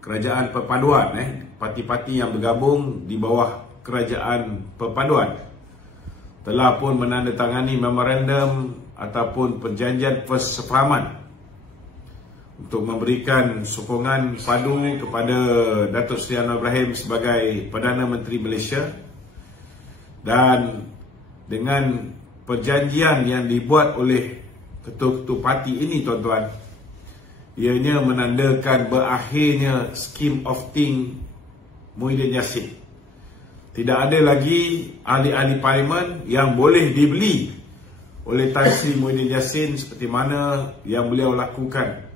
kerajaan perpaduan, parti-parti yang bergabung di bawah kerajaan perpaduan telah pun menandatangani memorandum ataupun perjanjian persefahaman untuk memberikan sokongan padu kepada Datuk Seri Anwar Ibrahim sebagai Perdana Menteri Malaysia. Dan dengan perjanjian yang dibuat oleh ketua-ketua parti ini, tuan-tuan, ianya menandakan berakhirnya scheme of thing Muhyiddin Yassin. Tidak ada lagi ahli-ahli parlimen yang boleh dibeli oleh Tan Sri Muhyiddin Yassin seperti mana yang beliau lakukan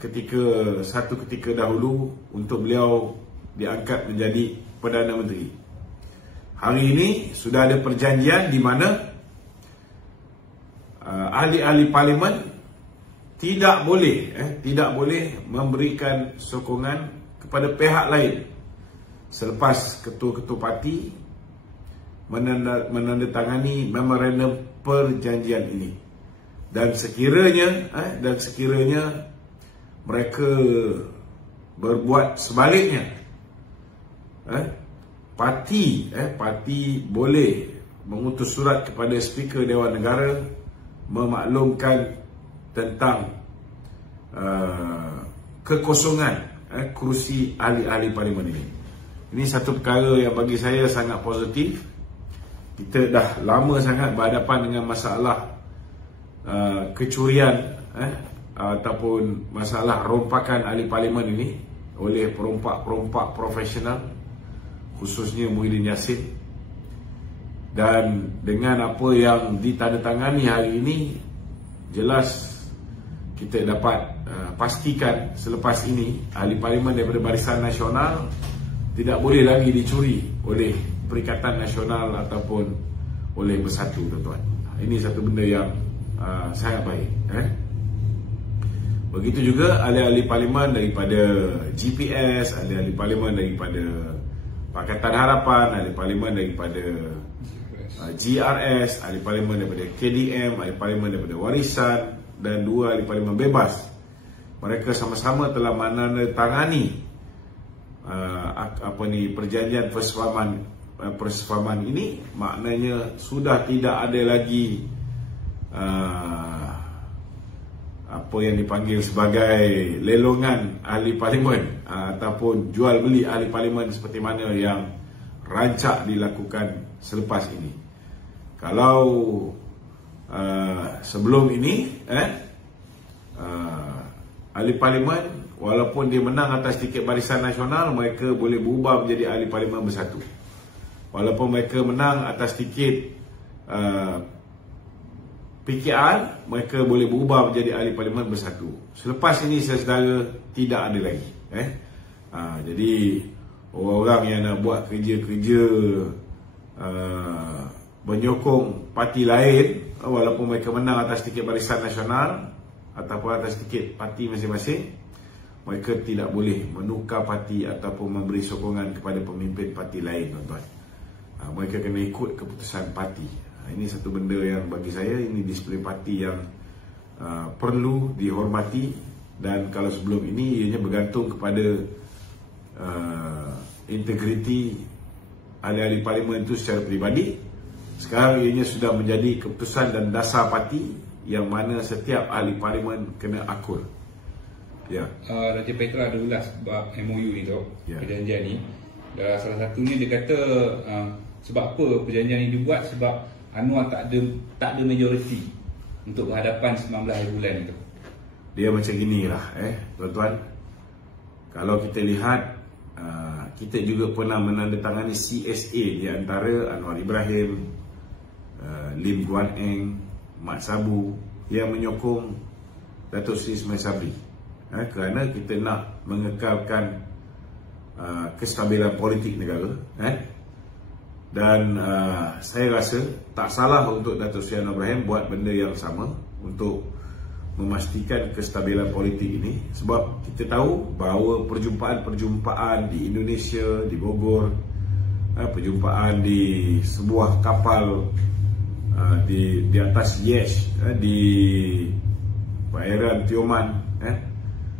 ketika dahulu untuk beliau diangkat menjadi Perdana Menteri. Hari ini sudah ada perjanjian di mana ahli-ahli parlimen tidak boleh memberikan sokongan kepada pihak lain selepas ketua-ketua parti menandatangani memorandum perjanjian ini. Dan sekiranya mereka berbuat sebaliknya, parti boleh mengutus surat kepada Speaker Dewan Negara memaklumkan tentang kekosongan kerusi ahli-ahli parlimen ini. Ini satu perkara yang bagi saya sangat positif. Kita dah lama sangat berhadapan dengan masalah kecurian ataupun masalah rompakan ahli parlimen ini oleh perompak-perompak profesional, khususnya Muhyiddin Yassin. Dan dengan apa yang ditandatangani hari ini, jelas kita dapat pastikan selepas ini ahli parlimen daripada Barisan Nasional tidak boleh lagi dicuri oleh Perikatan Nasional ataupun oleh Bersatu, tuan-tuan. Ini satu benda yang sangat baik. Begitu juga ahli-ahli parlimen daripada GPS, ahli-ahli parlimen daripada Pakatan Harapan, ahli parlimen daripada GRS, ahli parlimen daripada KDM, ahli parlimen daripada Warisan, dan 2 ahli parlimen bebas. Mereka sama-sama telah menandatangani perjanjian persefahaman ini. Maknanya sudah tidak ada lagi apa yang dipanggil sebagai lelongan ahli parlimen ataupun jual beli ahli parlimen seperti mana yang rancak dilakukan selepas ini. Kalau sebelum ini ahli parlimen walaupun dia menang atas tiket Barisan Nasional, mereka boleh berubah menjadi ahli parlimen Bersatu. Walaupun mereka menang atas tiket PKR, mereka boleh berubah menjadi ahli parlimen Bersatu. Selepas ini, saudara, tidak ada lagi. Jadi orang-orang yang nak buat kerja-kerja menyokong parti lain, walaupun mereka menang atas tiket Barisan Nasional ataupun atas tiket parti masing-masing, mereka tidak boleh menukar parti ataupun memberi sokongan kepada pemimpin parti lain, tuan-tuan. Mereka kena ikut keputusan parti. Ini satu benda yang bagi saya, ini disiplin parti yang perlu dihormati. Dan kalau sebelum ini ianya bergantung kepada integriti ahli-ahli parlimen itu secara peribadi, sekarang ianya sudah menjadi keputusan dan dasar parti yang mana setiap ahli parlimen kena akur. Raja Petra ada ulas bab MOU ni tu, perjanjian ni. Salah satunya dia kata sebab apa perjanjian ni dibuat, sebab Anwar tak ada majoriti untuk berhadapan 19 hari bulan itu. Dia macam ginilah tuan-tuan. Kalau kita lihat, kita juga pernah menandatangani CSA di antara Anwar Ibrahim, Lim Guan Eng, Mat Sabu yang menyokong Datuk Seri Ismail Sabri, kerana kita nak mengekalkan kestabilan politik negara. Dan saya rasa tak salah untuk Datuk Seri Anwar Ibrahim buat benda yang sama untuk memastikan kestabilan politik ini. Sebab kita tahu bahawa perjumpaan-perjumpaan di Indonesia, di Bogor, perjumpaan di sebuah kapal di atas Yesh, di perairan Tioman,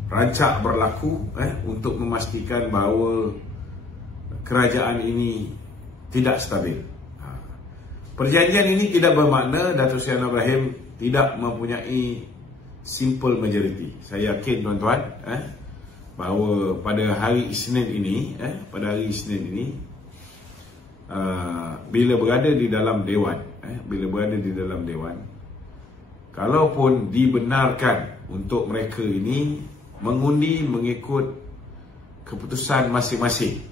rancak berlaku untuk memastikan bahawa kerajaan ini tidak stabil. Perjanjian ini tidak bermakna Datuk Seri Anwar Ibrahim tidak mempunyai simple majority. Saya yakin tuan-tuan bahawa pada hari Isnin ini bila berada di dalam dewan, kalaupun dibenarkan untuk mereka ini mengundi mengikut keputusan masing-masing,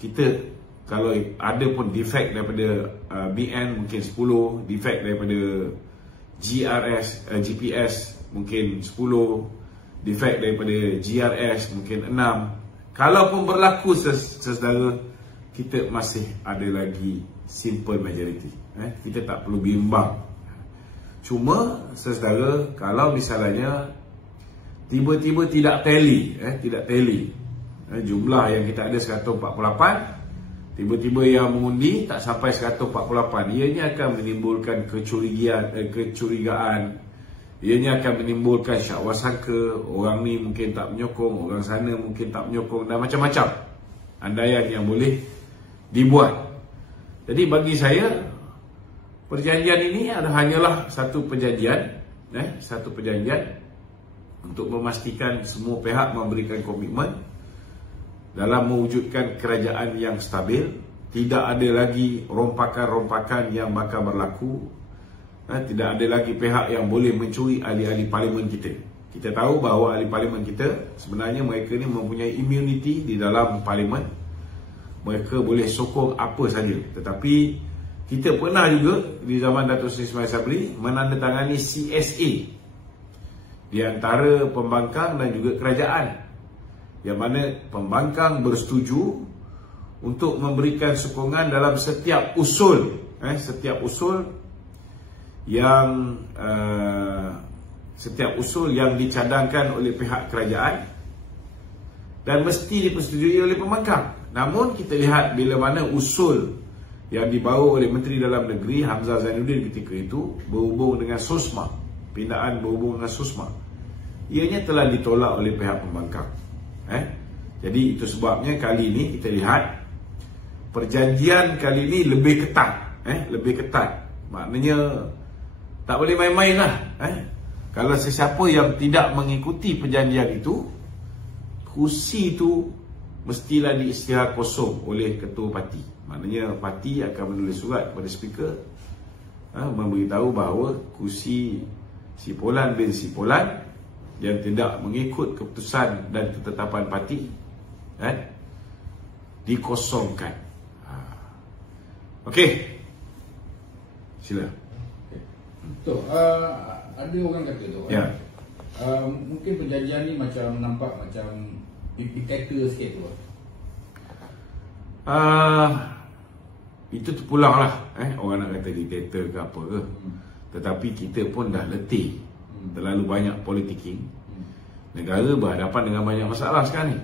kita kalau ada pun defect daripada BN mungkin 10, defect daripada GPS mungkin 10, defect daripada GRS mungkin 6. Kalaupun berlaku saudara, kita masih ada lagi simple majority. Kita tak perlu bimbang. Cuma saudara, kalau misalnya tiba-tiba tidak tally, jumlah yang kita ada 148, tiba-tiba yang mengundi tak sampai 148, ianya akan menimbulkan kecurigaan, ianya akan menimbulkan syakwasangka, orang ni mungkin tak menyokong, orang sana mungkin tak menyokong, dan macam-macam andaian yang boleh dibuat. Jadi bagi saya, perjanjian ini hanyalah satu perjanjian untuk memastikan semua pihak memberikan komitmen dalam mewujudkan kerajaan yang stabil. Tidak ada lagi rompakan-rompakan yang bakal berlaku. Tidak ada lagi pihak yang boleh mencuri ahli-ahli parlimen kita. Kita tahu bahawa ahli parlimen kita sebenarnya mereka ni mempunyai immunity di dalam parlimen. Mereka boleh sokong apa saja. Tetapi kita pernah juga di zaman Datuk Seri Ismail Sabri menandatangani CSA di antara pembangkang dan juga kerajaan, yang mana pembangkang bersetuju untuk memberikan sokongan dalam setiap usul yang dicadangkan oleh pihak kerajaan dan mesti dipersetujui oleh pembangkang. Namun kita lihat bila mana usul yang dibawa oleh Menteri Dalam Negeri Hamzah Zainuddin ketika itu berhubung dengan SOSMA, pindaan berhubung dengan SOSMA, ianya telah ditolak oleh pihak pembangkang. Jadi itu sebabnya kali ini kita lihat perjanjian kali ini lebih ketat, maknanya tak boleh main-main lah. Kalau sesiapa yang tidak mengikuti perjanjian itu, kursi itu mestilah diisytihar kosong oleh ketua parti. Maknanya parti akan menulis surat kepada speaker memberitahu bahawa kursi Sipolan bin Sipolan yang tidak mengikut keputusan dan ketetapan parti dikosongkan. Okey, sila. So, ada orang kata tu, mungkin perjanjian ni macam nampak macam diktator sikit tu. Itu terpulang lah, orang nak kata diktator ke apa ke. Tetapi kita pun dah letih, terlalu banyak politicking. Negara berhadapan dengan banyak masalah sekarang ni.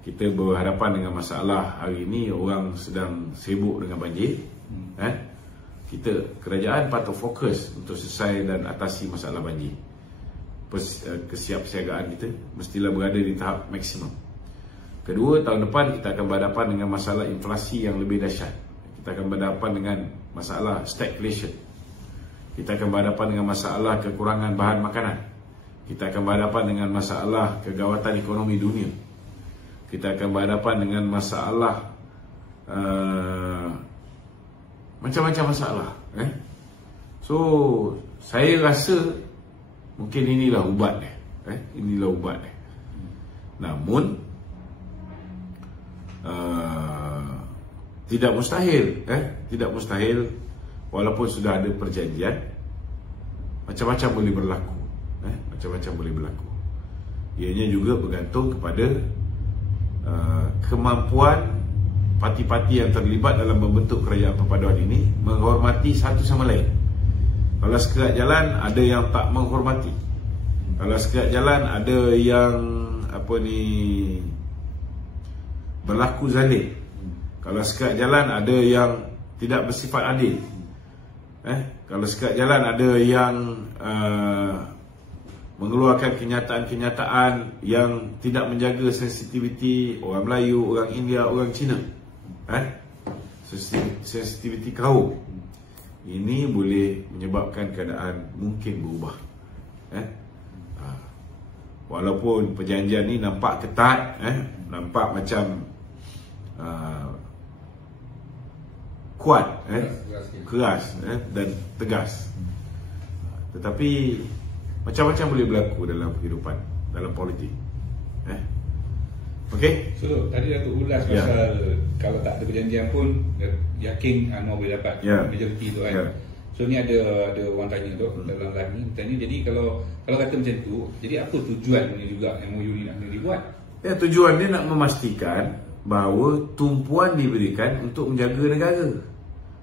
Kita berhadapan dengan masalah hari ini, orang sedang sibuk dengan banjir. Kerajaan patut fokus untuk selesai dan atasi masalah banjir. Kesiapsiagaan kita mestilah berada di tahap maksimum. Kedua, tahun depan kita akan berhadapan dengan masalah inflasi yang lebih dahsyat. Kita akan berhadapan dengan masalah stagflation. Kita akan berhadapan dengan masalah kekurangan bahan makanan. Kita akan berhadapan dengan masalah kegawatan ekonomi dunia. Kita akan berhadapan dengan masalah macam-macam masalah. So saya rasa mungkin inilah ubat dia. Inilah ubat dia. Namun tidak mustahil, tidak mustahil walaupun sudah ada perjanjian, macam-macam boleh berlaku. Macam-macam boleh berlaku. Ianya juga bergantung kepada kemampuan parti-parti yang terlibat dalam membentuk kerajaan perpaduan ini menghormati satu sama lain. Kalau sekelak jalan ada yang tak menghormati, kalau sekelak jalan ada yang berlaku zalim, kalau sekelak jalan ada yang tidak bersifat adil, kalau sekelak jalan ada yang mengeluarkan kenyataan-kenyataan yang tidak menjaga sensitiviti orang Melayu, orang India, orang Cina, sensitiviti kaum. Ini boleh menyebabkan keadaan mungkin berubah. Walaupun perjanjian ni nampak ketat, nampak macam kuat, keras dan tegas, tetapi macam-macam boleh berlaku dalam kehidupan, dalam politik. Okey. So tadi Datuk ulas pasal kalau tak ada perjanjian pun yakin Anwar boleh dapat majoriti tu kan. So ni ada orang tanya tu dalam live ni tanya, jadi kalau kata macam tu, jadi apa tujuan ni juga MOU ni nak dibuat? Ya, tujuan dia nak memastikan bahawa tumpuan diberikan untuk menjaga negara,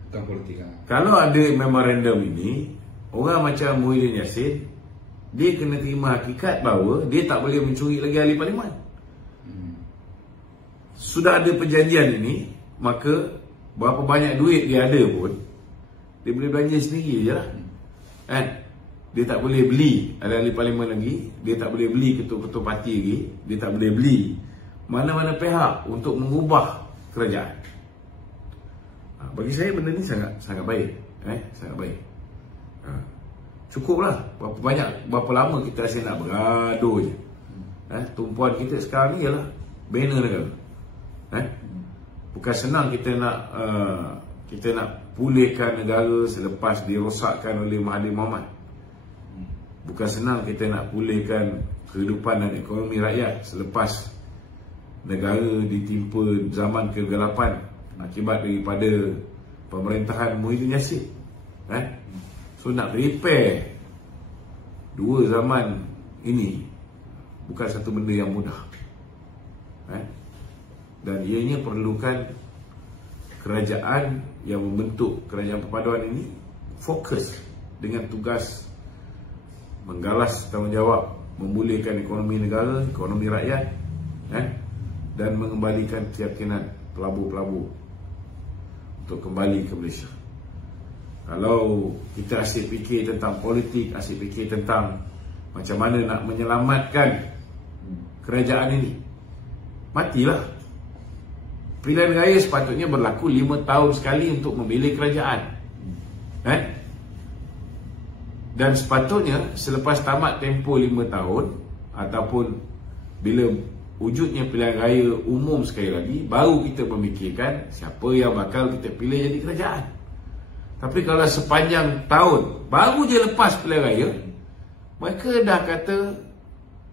bukan politik. Kalau ada memorandum ini, orang macam Muhyiddin Yassin, dia kena terima hakikat bahawa dia tak boleh mencuri lagi ahli parlimen. Sudah ada perjanjian ini, maka berapa banyak duit dia ada pun, dia boleh belanja sendiri je lah. Dia tak boleh beli ahli parlimen lagi, dia tak boleh beli ketua-ketua parti lagi, dia tak boleh beli mana-mana pihak untuk mengubah kerajaan. Bagi saya benda ni sangat baik, sangat baik. Cukuplah berapa lama kita rasa nak bergaduh je. Tumpuan kita sekarang ni ialah bina negara. Bukan senang kita nak pulihkan negara selepas dirosakkan oleh Mahathir Mohamad. Bukan senang kita nak pulihkan kehidupan dan ekonomi rakyat selepas negara ditimpa zaman kegelapan akibat daripada pemerintahan Muhyiddin Yassin. So nak repair dua zaman ini bukan satu benda yang mudah. Dan ianya perlukan kerajaan yang membentuk kerajaan perpaduan ini fokus dengan tugas menggalas tanggungjawab memulihkan ekonomi negara, ekonomi rakyat, dan mengembalikan keyakinan pelabur-pelabur untuk kembali ke Malaysia. Kalau kita asyik fikir tentang politik, asyik fikir tentang macam mana nak menyelamatkan kerajaan ini, matilah. Pilihan raya sepatutnya berlaku 5 tahun sekali untuk memilih kerajaan. Dan sepatutnya selepas tamat tempoh 5 tahun ataupun bila wujudnya pilihan raya umum sekali lagi, baru kita memikirkan siapa yang bakal kita pilih jadi kerajaan. Tapi kalau sepanjang tahun baru je lepas pilihan raya, mereka dah kata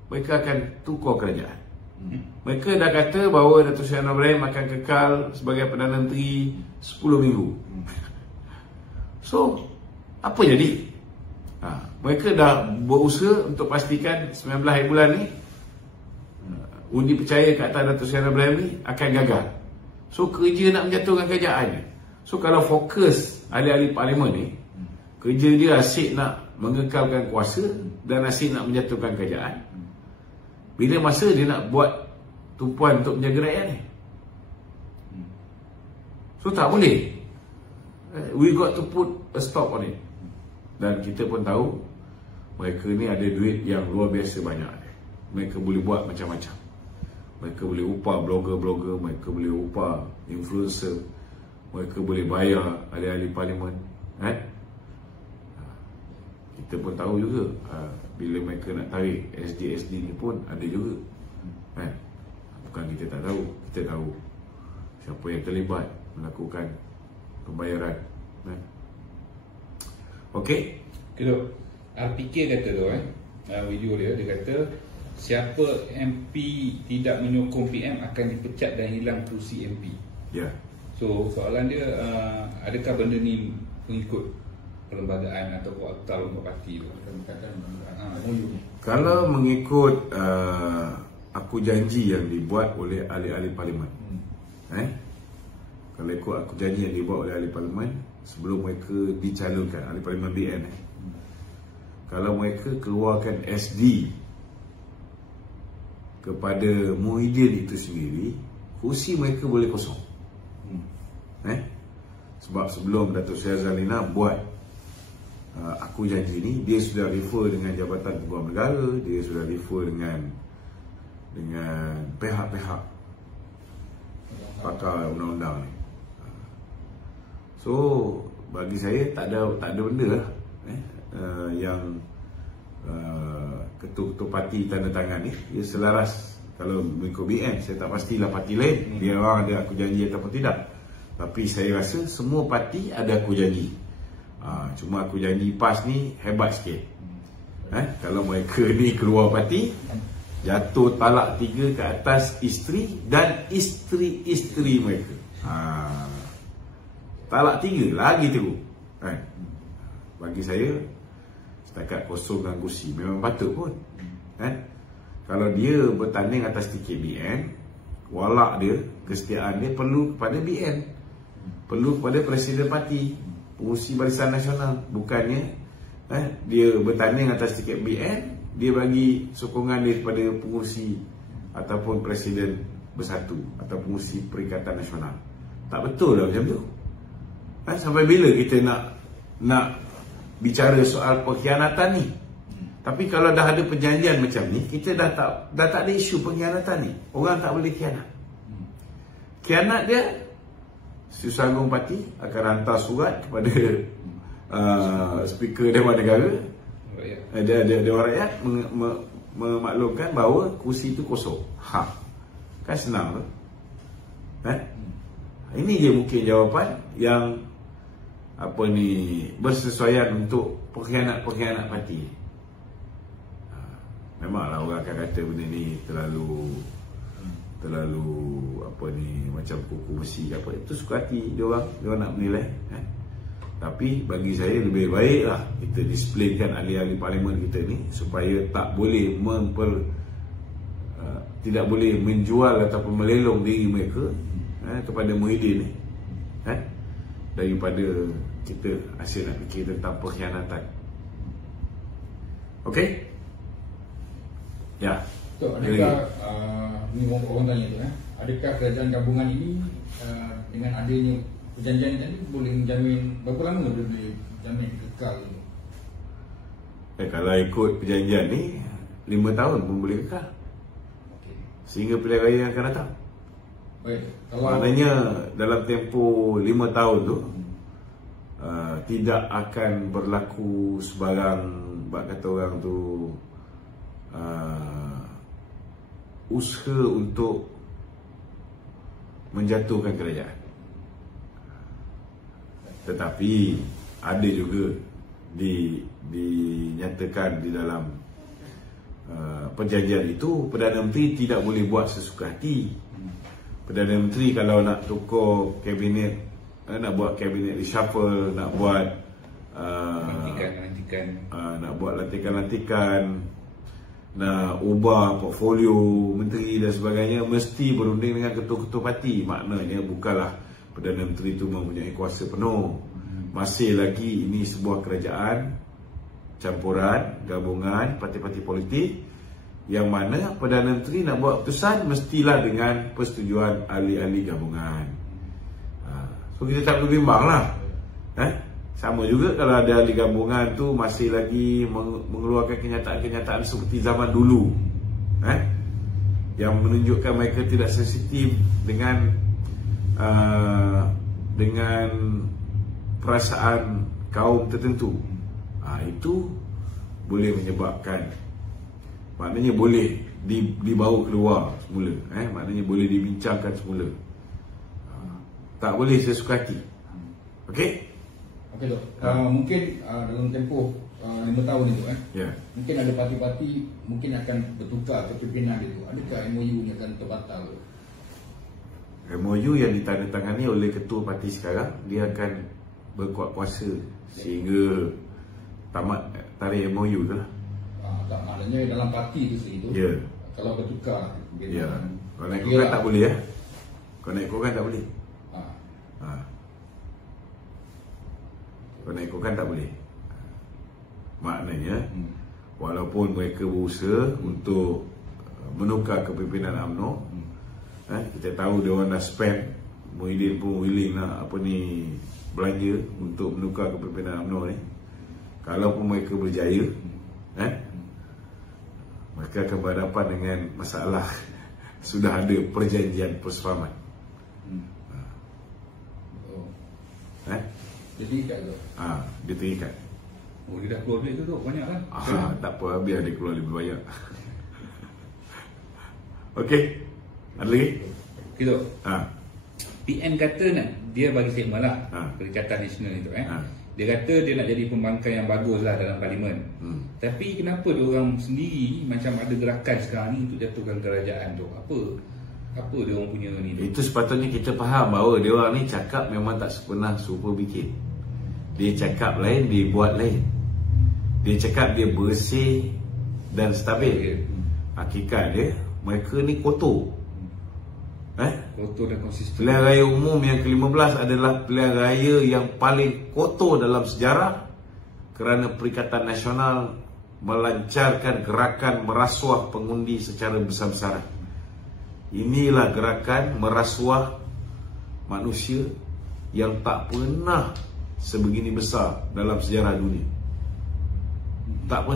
mereka akan tukar kerajaan. Mereka dah kata bahawa Datuk Seri Anwar Ibrahim akan kekal sebagai Perdana Menteri 10 minggu. So, apa jadi? Mereka dah berusaha untuk pastikan 19 hari bulan ni undi percaya ke atas Datuk Seri Anwar Ibrahim ni akan gagal. So, kerja nak menjatuhkan kerajaan. So, kalau fokus ahli-ahli parlimen ni, kerja dia asyik nak mengekalkan kuasa dan asyik nak menjatuhkan kerajaan. Bila masa dia nak buat tumpuan untuk menjaga rakyat ni? So tak boleh. We got to put a stop on it. Dan kita pun tahu mereka ni ada duit yang luar biasa banyak. Mereka boleh buat macam-macam. Mereka boleh upah blogger-blogger, mereka boleh upah influencer, mereka boleh bayar ahli-ahli parlimen. Kita pun tahu juga bila mereka nak tarik SDSD ni pun ada juga. Bukan kita tak tahu, kita tahu siapa yang terlibat melakukan pembayaran. Okey. Dok, RPK kata tu video dia kata siapa MP tidak menyokong PM akan dipecat dan hilang kerusi MP. Ya. So soalan dia adakah benda ni mengikut perlembagaan atau akta parti tu? Kalau mengikut aku janji yang dibuat oleh ahli-ahli parlimen, kalau ikut aku janji yang dibuat oleh ahli parlimen sebelum mereka dicalonkan, ahli parlimen BN, kalau mereka keluarkan SD kepada Muhyiddin itu sendiri, kursi mereka boleh kosong. Sebab sebelum Datuk Seri Zalina buat aku janji ni, dia sudah refer dengan Jabatan Peguam Negara, dia sudah refer dengan pihak-pihak pakar undang-undang ni. So bagi saya tak ada benda lah yang ketua-ketua parti tanda tangan ni. Dia selaras. Kalau mengikut BN, saya tak pastilah parti lain dia orang ada aku janji ataupun tidak. Tapi saya rasa semua parti ada aku janji. Cuma aku janji PAS ni hebat sikit. Kalau mereka ni keluar parti, jatuh talak 3 ke atas isteri dan isteri-isteri mereka. Talak 3 lagi teruk. Bagi saya, setakat kosongkan kursi memang patut pun. Kalau dia bertanding atas tiket BN, walak dia, kesetiaan dia perlu kepada BN, perlu kepada Presiden Parti, pengurusi Barisan Nasional. Bukannya dia bertanding atas tiket BN, dia bagi sokongan dia kepada pengurusi ataupun Presiden Bersatu atau pengurusi Perikatan Nasional. Tak betul lah macam tu. Sampai bila kita nak bicara soal pengkhianatan ni? Tapi kalau dah ada perjanjian macam ni, kita dah tak ada isu pengkhianatan ni. Orang tak boleh khianat. Khianat dia, Setiausaha Agung Parti akan hantar surat kepada Speaker Dewan Negara, Dewan Rakyat, memaklumkan bahawa kursi itu kosong. Kan senang tu. Ini je mungkin jawapan yang bersesuaian untuk pengkhianat-pengkhianat parti. Memanglah orang akan kata benda ni terlalu macam kuku besi ke apa. Itu suka hati dia orang nak menilai. Tapi bagi saya lebih baiklah kita displaykan ahli-ahli parlimen kita ni supaya tak boleh tidak boleh menjual ataupun melelong diri mereka kepada Muhyiddin ni, daripada kita asyik nak fikir tentang pengkhianatan. Okey? Ya. So, adakah ni orang tanya tu, adakah kerajaan gabungan ini dengan adanya perjanjian tadi boleh menjamin berapa lama boleh jamin kekal itu? Kalau ikut perjanjian ni 5 tahun pun boleh kekal. Okay. Sehingga pilihan raya yang akan datang. Baik. Maknanya dalam tempoh 5 tahun tu tidak akan berlaku sebarang, bak kata orang tu, usaha untuk menjatuhkan kerajaan. Tetapi ada juga dinyatakan di dalam perjanjian itu, Perdana Menteri tidak boleh buat sesuka hati. Perdana Menteri kalau nak tukar kabinet, nak buat kabinet reshuffle, nak buat nak buat lantikan-lantikan, nak ubah portfolio menteri dan sebagainya, mesti berunding dengan ketua-ketua parti. Maknanya bukanlah Perdana Menteri itu mempunyai kuasa penuh. Masih lagi ini sebuah kerajaan campuran, gabungan parti-parti politik, yang mana Perdana Menteri nak buat keputusan mestilah dengan persetujuan ahli-ahli gabungan. So kita tak perlu bimbang lah. Sama juga kalau ada ahli gabungan tu masih lagi mengeluarkan kenyataan-kenyataan seperti zaman dulu, yang menunjukkan mereka tidak sensitif dengan perasaan kaum tertentu. Itu boleh menyebabkan, maknanya boleh dibawa keluar semula, maknanya boleh dibincangkan semula. Tak boleh sesuka hati. Okey? Okey tu. Mungkin dalam tempoh 5 tahun itu mungkin ada parti-parti mungkin akan bertukar kepimpinan itu. Adakah MOU ni akan terbatal? MOU yang ditandatangani oleh ketua parti sekarang, dia akan berkuat kuasa sehingga tamat tarikh MOU tu lah. Tak, maknanya dalam parti itu sendiri tu, kalau bertukar kepimpinan, kalau nak ikutkan tak boleh. Kalau nak ikutkan tak boleh. Kalau nak ikutkan tak boleh. Maknanya walaupun mereka berusaha untuk menukar kepimpinan UMNO, kita tahu dia orang dah spend, Muhyiddin pun willing nak belanja untuk menukar kepimpinan UMNO ni. Kalaupun mereka berjaya, mereka akan berhadapan dengan masalah sudah ada perjanjian persefahaman. Dia terikat tu? Dia terikat. Oh, dia dah keluar duit tu banyak kan? Tak apa, biar dia keluar lebih banyak. Okey, ada lagi? Okey tu. PN kata nak dia bagi statement lah, Perikatan Nasional itu dia kata dia nak jadi pembangkang yang bagus lah dalam parlimen. Tapi kenapa dia orang sendiri macam ada gerakan sekarang ni untuk jatuhkan kerajaan tu? Apa dia orang punya ni tu? Itu sepatutnya kita faham bahawa dia orang ni cakap memang tak pernah serupa bikin. Dia cakap lain, dia buat lain. Dia cakap dia bersih dan stabil. Hakikat dia, mereka ni kotor. Kotor dan konsisten. Pilihan raya umum yang ke-15 adalah pilihan raya yang paling kotor dalam sejarah kerana Perikatan Nasional melancarkan gerakan merasuah pengundi secara besar-besaran. Inilah gerakan merasuah manusia yang tak pernah sebegini besar dalam sejarah dunia. Tak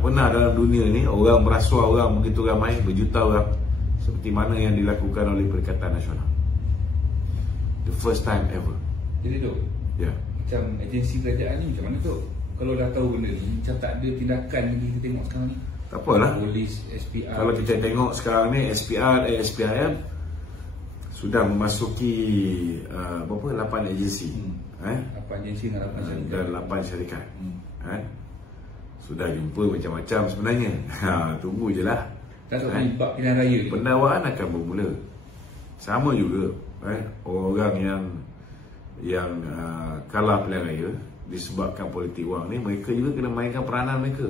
pernah dalam dunia ni orang merasuah orang begitu ramai, berjuta orang, seperti mana yang dilakukan oleh Perikatan Nasional. The first time ever. Jadi tu, macam agensi kerajaan ni macam mana tu? Kalau dah tahu benda ni, macam tak ada tindakan lagi kita tengok sekarang ni. Tak apalah. Polis, SPR. Kalau kita tengok sekarang ni, SPRM sudah memasuki 8 agensi. 8 agensi dan 8 syarikat. Sudah jumpa macam-macam sebenarnya. Tunggu je lah. Tak tahu bab pilihan raya ni. Pendakwaan akan bermula. Sama juga orang yang kalah pilihan raya disebabkan politik wang ni, mereka juga kena mainkan peranan mereka.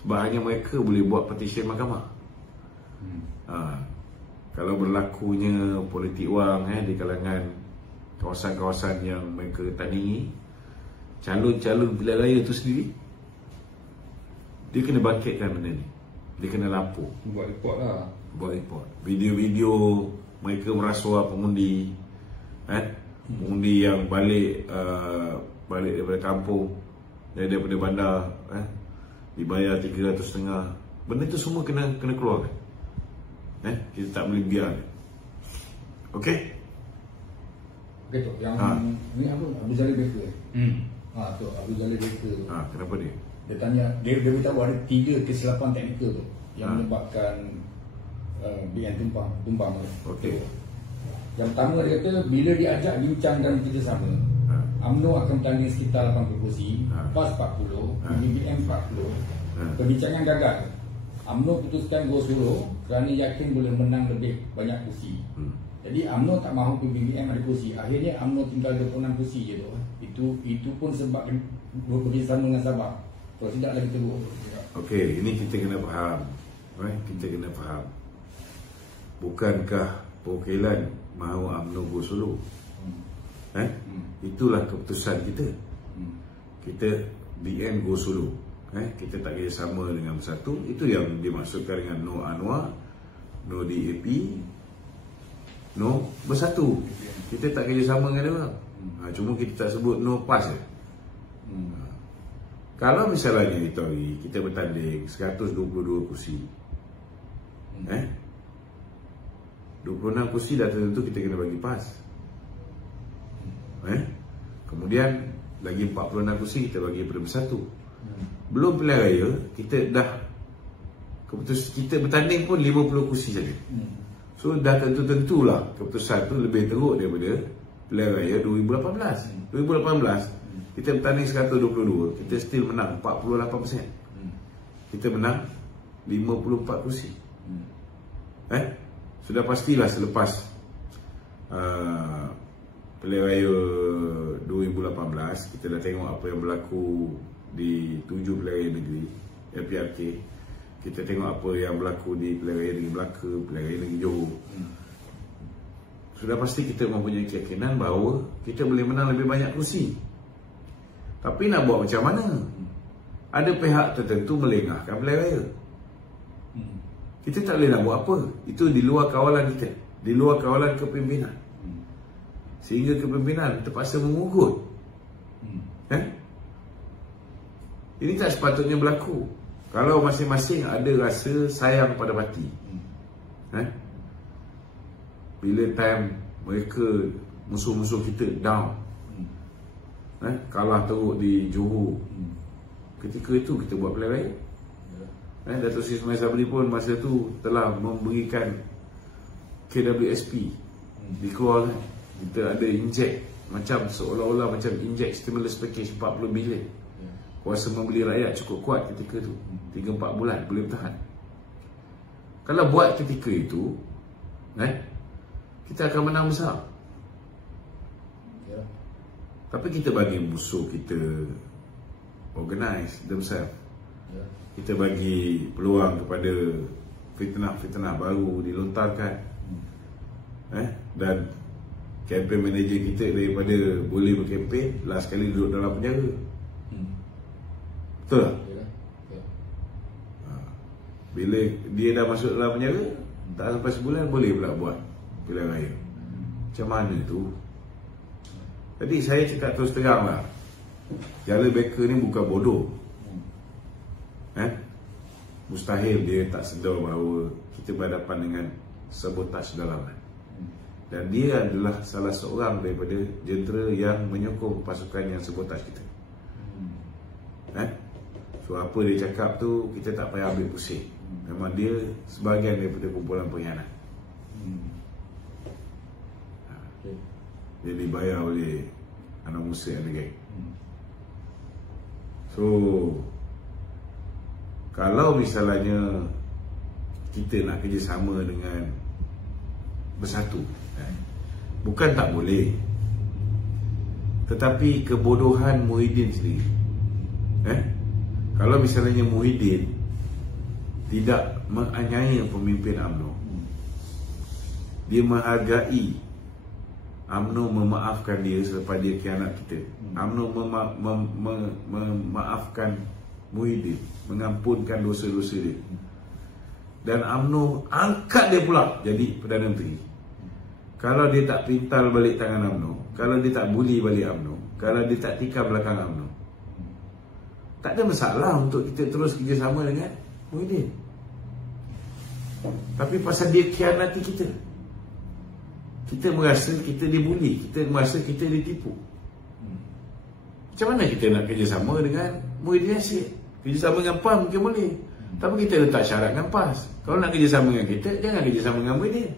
Sebab hanya mereka boleh buat petisyen mahkamah. Kalau berlakunya politik wang di kalangan kawasan-kawasan yang mereka tandingi, calon-calon pilihan raya itu sendiri, dia kena bangkitkan benda ni. Dia kena lapor. Buat report lah. Buat report. Video-video mereka merasuah pengundi, pengundi yang balik daripada kampung, daripada bandar, dibayar 300.5. Benda tu semua kena keluar. Kita tak boleh biar. Okey? Okey tu, yang ni apa? Abu Jalil Baker. Tu Abu Jalil Baker tu. Kenapa dia? Dia tanya, dia beritahu ada 3 kesilapan teknikal tu yang menyebabkan BN tumpang. Okey. Yang pertama dia kata bila diajak bincangkan kerjasama, UMNO akan bertanding sekitar 80 kursi, PAS 40, BBM 40. Perbincangan gagal. UMNO putuskan go solo kerana yakin boleh menang lebih banyak kursi. Jadi UMNO tak mahu BBM ada kursi. Akhirnya UMNO tinggal 26 kursi je tu. Itu pun sebab bekerjasama dengan Sabah. Kalau tidak lagi teruk. Okey, ini kita kena faham. Kita kena faham. Bukankah perwakilan mahu UMNO go solo? Itulah keputusan kita. Kita BN go solo. Kita tak kerjasama dengan Bersatu. Itu yang dimaksudkan dengan no Anwar, no DAP, no Bersatu. Kita tak kerjasama dengan dia orang. Cuma kita tak sebut no PAS je. Kalau misalnya kita bertanding 122 kursi, 26 kursi dah tentu kita kena bagi PAS. Kemudian lagi 46 kursi kita bagi kepada Bersatu. Belum pilihan raya, kita bertanding pun 50 kursi saja. So dah tentulah keputusan tu lebih teruk daripada pilihan raya 2018. 2018 kita bertanding 122, kita still menang 48%. Kita menang 54 kursi. Sudah pastilah selepas pilihan raya 2018, kita dah tengok apa yang berlaku di 7 pilihan raya negeri LPRK. Kita tengok apa yang berlaku di pilihan raya negeri Melaka, pilihan raya negeri Johor. Sudah pasti kita mempunyai keyakinan bahawa kita boleh menang lebih banyak kursi. Tapi nak buat macam mana? Ada pihak tertentu melengahkan pilihan raya. Kita tak boleh nak buat apa. Itu di luar kawalan kita, di luar kawalan kepimpinan. Sehingga kepimpinan terpaksa mengugut. Ini tak sepatutnya berlaku. Kalau masing-masing ada rasa sayang pada parti, bila time mereka musuh-musuh kita down, kalah teruk di Johor, ketika itu kita buat pilihan raya. Datuk Seri Ismail Sabri pun masa tu telah memberikan KWSP dikeluarkan. Kita ada inject, macam seolah-olah macam inject stimulus package 40 bilion. Kuasa membeli rakyat cukup kuat ketika tu, 3-4 bulan boleh bertahan. Kalau buat ketika itu, kita akan menang besar. Tapi kita bagi musuh kita organize themselves. Kita bagi peluang kepada fitnah-fitnah baru dilontarkan. Dan campaign manager kita daripada boleh berkempen, last kali duduk dalam penjara. Betul tak? Bila dia dah masuk dalam penjara, tak sampai sebulan boleh pula buat pilihan raya. Macam mana tu? Jadi saya cakap terus terang lah, Jala Becker ni bukan bodoh. Mustahil dia tak sedar bahawa kita berhadapan dengan sabotaj dalaman. Dan dia adalah salah seorang daripada jentera yang menyokong pasukan yang sabotaj kita. So apa dia cakap tu kita tak payah ambil pusing. Memang dia sebahagian daripada kumpulan pengkhianat. Dia dibayar oleh anak Musa and the gang. So kalau misalnya kita nak kerjasama dengan bersatu, bukan tak boleh, tetapi kebodohan Muhyiddin sendiri. Kalau misalnya Muhyiddin tidak menganiaya pemimpin UMNO, dia menghargai UMNO, memaafkan dia selepas dia khianat kita. UMNO memaafkan Muhyiddin, mengampunkan dosa-dosa dia, dan UMNO angkat dia pula jadi Perdana Menteri. Kalau dia tak pintal balik tangan UMNO, kalau dia tak bully balik UMNO, kalau dia tak tikam belakang UMNO, tak ada masalah untuk kita terus kerjasama dengan Muhyiddin. Tapi pasal dia khianati kita, kita merasa kita dibuli, kita merasa kita ditipu. Macam mana kita nak kerjasama dengan Muhyiddin Yassin? Kerjasama dengan PAS mungkin boleh, tapi kita letak syarat dengan PAS. Kalau nak kerjasama dengan kita, jangan kerjasama dengan Muhyiddin.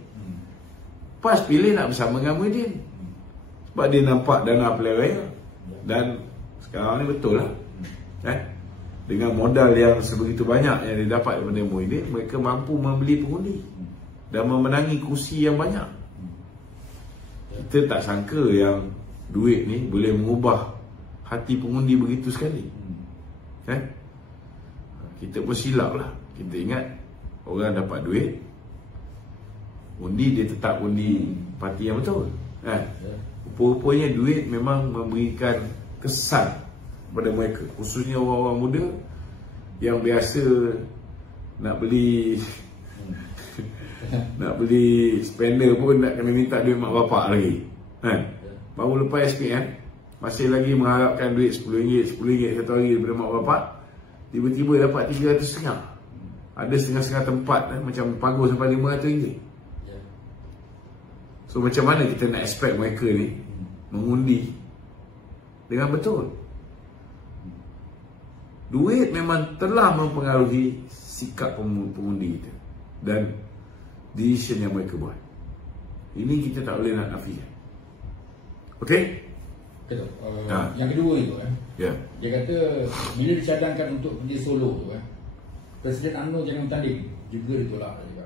PAS pilih nak bersama dengan Muhyiddin sebab dia nampak dana pilihan raya. Dan sekarang ni betul lah, dengan modal yang sebegitu banyak yang didapat daripada Muhyiddin, mereka mampu membeli pengundi dan memenangi kursi yang banyak. Kita tak sangka yang duit ni boleh mengubah hati pengundi begitu sekali. Kita pun silap lah. Kita ingat orang dapat duit, undi dia tetap undi parti yang betul. Rupa-rupanya duit memang memberikan kesan kepada mereka, khususnya orang-orang muda yang biasa nak beli nak beli spender pun nak kena minta duit mak bapak lagi. Baru lepas SPM masih lagi mengharapkan duit RM10 satu hari daripada mak bapak, tiba-tiba dapat RM300. Ada setengah-setengah tempat macam pagur sampai RM500. So macam mana kita nak expect mereka ni mengundi dengan betul? Duit memang telah mempengaruhi sikap pengundi kita dan decision yang mereka buat. Ini kita tak boleh nak nafikan. Okey? Yang kedua itu dia kata bila dicadangkan untuk pergi Solo tu Presiden UMNO jangan bertanding, juga ditolak juga.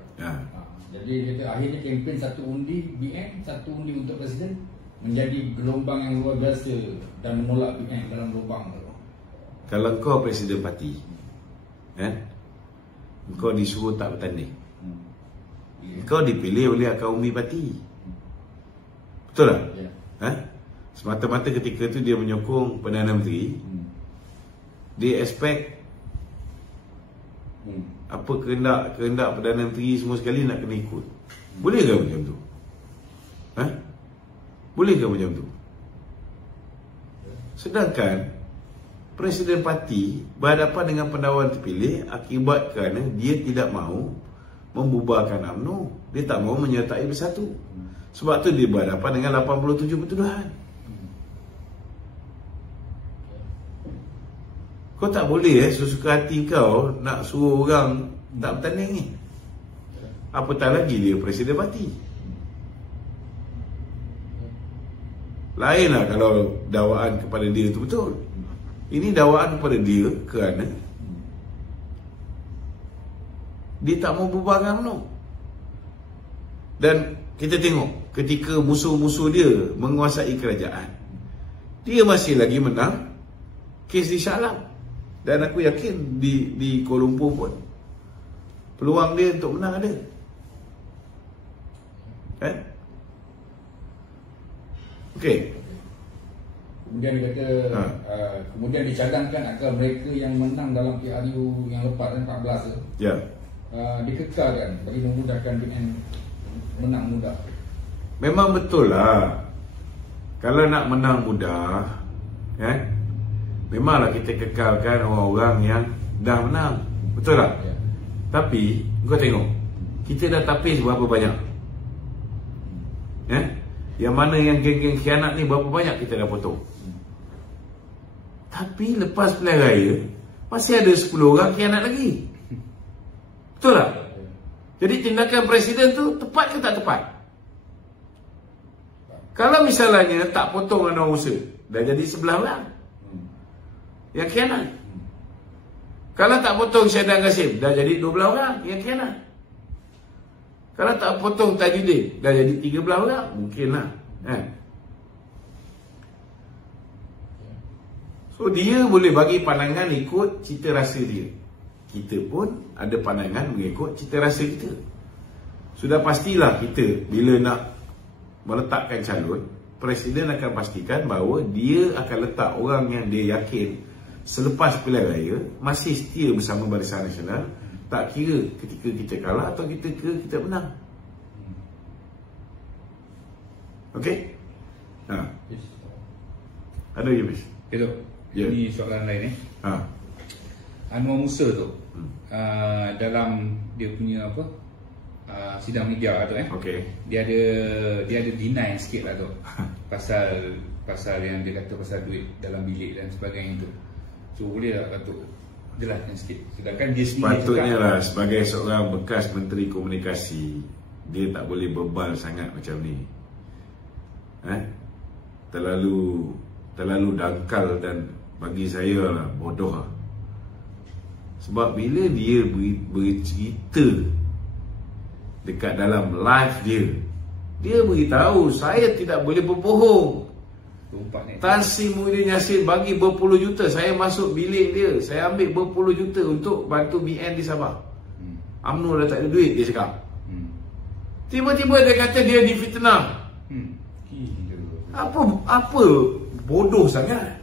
Jadi dia kata akhirnya kempen satu undi BN, satu undi untuk Presiden menjadi gelombang yang luar biasa dan menolak BN dalam lubang tu. Kalau kau Presiden parti, kau disuruh tak bertanding, kau dipilih oleh akar umbi parti, betul tak? Semata-mata ketika tu dia menyokong Perdana Menteri, dia expect apa kehendak Perdana Menteri semua sekali nak kena ikut. Boleh ke macam tu? Boleh ke macam tu? Sedangkan Presiden parti berhadapan dengan pendakwa terpilih akibat kerana dia tidak mahu membubarkan UMNO. Dia tak mahu menyertai Bersatu. Sebab tu dia berhadapan dengan 87 pertuduhan. Kau tak boleh sesuka hati kau nak suruh orang tak bertanding ni. Apatah lagi dia presiden parti. Lainlah kalau dakwaan kepada dia tu betul. Ini dakwaan kepada dia kerana dia tak mau bubarkan UMNO. Dan kita tengok ketika musuh-musuh dia menguasai kerajaan, dia masih lagi menang kes di Shah Alam. Dan aku yakin di Kuala Lumpur pun peluang dia untuk menang ada. Kan? Okey. Kemudian dia kata kemudian dicadangkan agar mereka yang menang dalam PRU yang lepas 14 tu, dikekalkan bagi memudahkan BN menang mudah. Memang betul lah. Kalau nak menang mudah, kan? Memanglah kita kekalkan orang-orang yang dah menang. Betul tak? Ya. Tapi kau tengok, kita dah tapis berapa banyak? Yang mana yang geng-geng khianat ni berapa banyak kita dah potong. Tapi lepas pilihan raya masih ada 10 orang khianat lagi. Betul tak? Jadi tindakan presiden tu tepat ke tak tepat? Kalau misalnya tak potong Anwar Musa, dah jadi 11 orang yang khianat. Kalau tak potong Syahidan Qasim, dah jadi 12 orang yang khianat. Kalau tak potong Tajuddin, dah jadi 13 orang. Mungkinlah. So dia boleh bagi pandangan ikut cita rasa dia. Kita pun ada pandangan mengikut cita rasa kita. Sudah pastilah kita bila nak meletakkan calon, presiden akan pastikan bahawa dia akan letak orang yang dia yakin selepas pilihan raya masih setia bersama Barisan Nasional, tak kira ketika kita kalah atau kita menang. Okey? Ada je, Bis? Okay, ini soalan lain Anwar Musa tu dalam dia punya apa sidang media tu okay. dia ada deny sikit lah tu pasal yang dia kata pasal duit dalam bilik dan sebagainya tu. So boleh tak Datuk jelaskan sikit? Sedangkan dia sepatutnya lah sebagai seorang bekas Menteri Komunikasi, dia tak boleh bebal sangat macam ni. Terlalu dangkal dan bagi saya lah bodoh lah. Sebab bila dia bercerita dekat dalam live dia beritahu saya tidak boleh berbohong. Tan Sri Muhyiddin Yassin bagi berpuluh juta, saya masuk bilik dia, saya ambil berpuluh juta untuk bantu BN di Sabah. UMNO dah tak ada duit, dia cakap. Tiba-tiba dia kata dia difitnah. Apa bodoh sangat?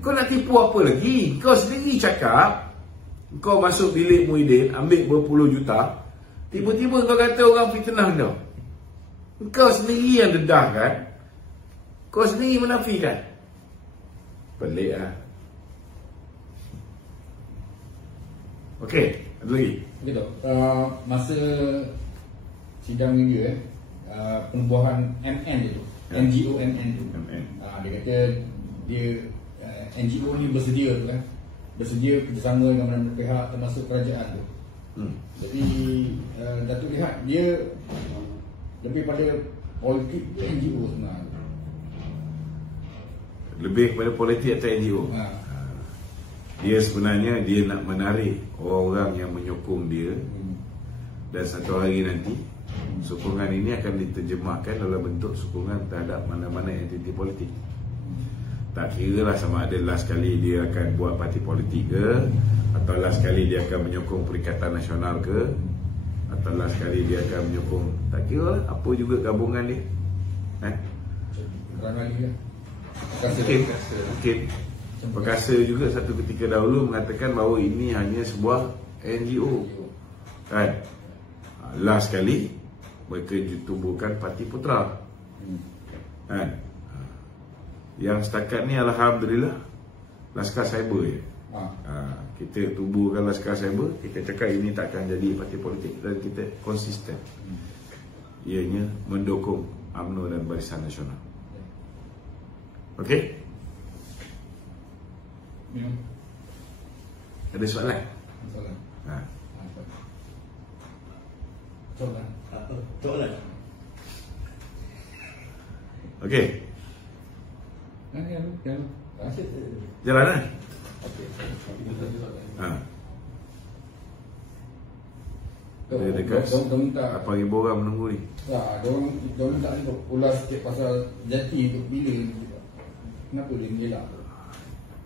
Kau nak tipu apa lagi? Kau sendiri cakap kau masuk bilik Muhyiddin ambil berpuluh juta, tiba-tiba kau kata orang fitnah kau. Kau sendiri yang dedah kan? Kau sendiri menafikan. Pelik lah. Okey, ada lagi? Okey Dok, masa sidang media penubuhan MN tu, NGO MN tu, dia kata dia NGO ni bersedia tu bersedia kerjasama dengan mana-mana pihak termasuk kerajaan tu. Jadi Datuk lihat dia lebih pada politik NGO sebenarnya. Lebih kepada politik atau NGO. Dia sebenarnya dia nak menarik orang-orang yang menyokong dia. Dan satu hari nanti sokongan ini akan diterjemahkan dalam bentuk sokongan terhadap mana-mana entiti politik. Tak kira lah sama ada last kali dia akan buat parti politik ke, atau last kali dia akan menyokong Perikatan Nasional ke, atau last kali dia akan menyokong, tak kira lah apa juga gabungan dia. Kerana dia Mungkin Perkasa juga satu ketika dahulu mengatakan bahawa ini hanya sebuah NGO, kan? Last kali mereka tubuhkan Parti Putra, kan? Yang setakat ni alhamdulillah Laskar Cyber je. Kita tubuhkan Laskar Cyber, kita cakap ini takkan jadi parti politik dan kita konsisten. Ianya mendukung UMNO dan Barisan Nasional. Okey? Ada soalan? Soalan. Soalan. Apa? Soalan. Okey. Jalan lah. Dia dekat apa ribu orang menunggu ni. Dia minta untuk ulas sikit pasal jati untuk bila. Kenapa dia mengelak?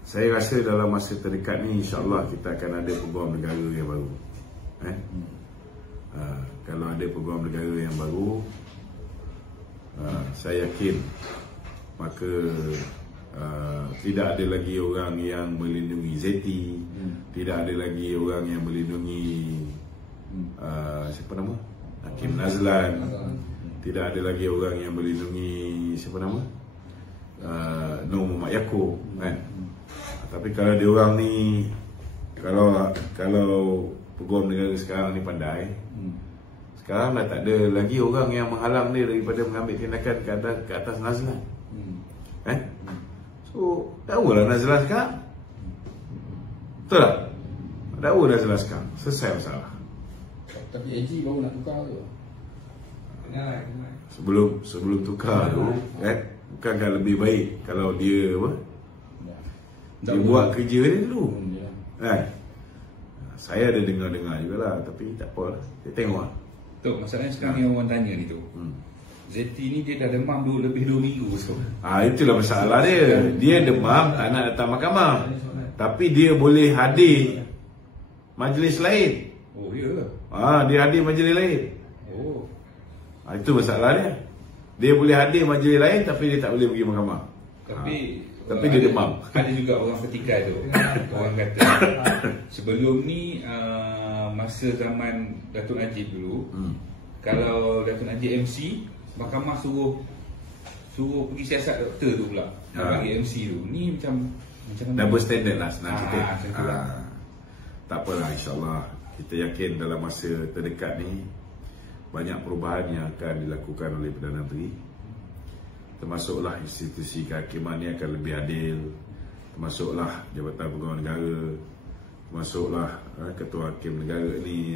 Saya rasa dalam masa terdekat ni insya-Allah kita akan ada peguam negara yang baru. Kalau ada peguam negara yang baru, saya yakin maka tidak ada lagi orang yang melindungi Zeti, tidak ada lagi orang yang melindungi siapa nama? Hakim Nazlan, tidak ada lagi orang yang melindungi siapa nama? Nur Muhammad Yaakob, kan? Tapi kalau dia orang ni, kalau peguam negara sekarang ni pandai, sekarang dah tak ada lagi orang yang menghalang dia daripada mengambil tindakan ke atas Nazlan. So, dakwalah Nazlan sekarang. Betul tak? Dakwa Nazlan sekarang. Selesai masalah. Tapi AG baru nak tukar tu. Sebelum tukar tu, bukankah lebih baik kalau dia dia buat kerja dia dulu. Saya ada dengar-dengar jugalah, tapi tak apa lah. Kita tengok lah. Tok, masalahnya sekarang yang orang tanya ni tu, Zeti ni dia dah demam lebih 2 minggu so. Itulah masalah dia. Dia demam, tak nak datang mahkamah. Tapi dia boleh hadir majlis lain. Oh, ya ke? Dia hadir majlis lain. Oh. Itu masalah dia. Dia boleh hadir majlis lain tapi dia tak boleh pergi mahkamah. Tapi dia demam. Ada juga orang petikai tu. Orang kata sebelum ni masa zaman Datuk Najib dulu, kalau Datuk Najib MC, mahkamah suruh pergi siasat doktor tu pula. Bagi MC tu. Ni macam double standard lah senang kita. Tak apalah, insya-Allah kita yakin dalam masa terdekat ni banyak perubahan yang akan dilakukan oleh Perdana Menteri. Termasuklah institusi kehakiman ni akan lebih adil, termasuklah Jabatan Pegawai Negara, termasuklah Ketua Hakim Negara ni,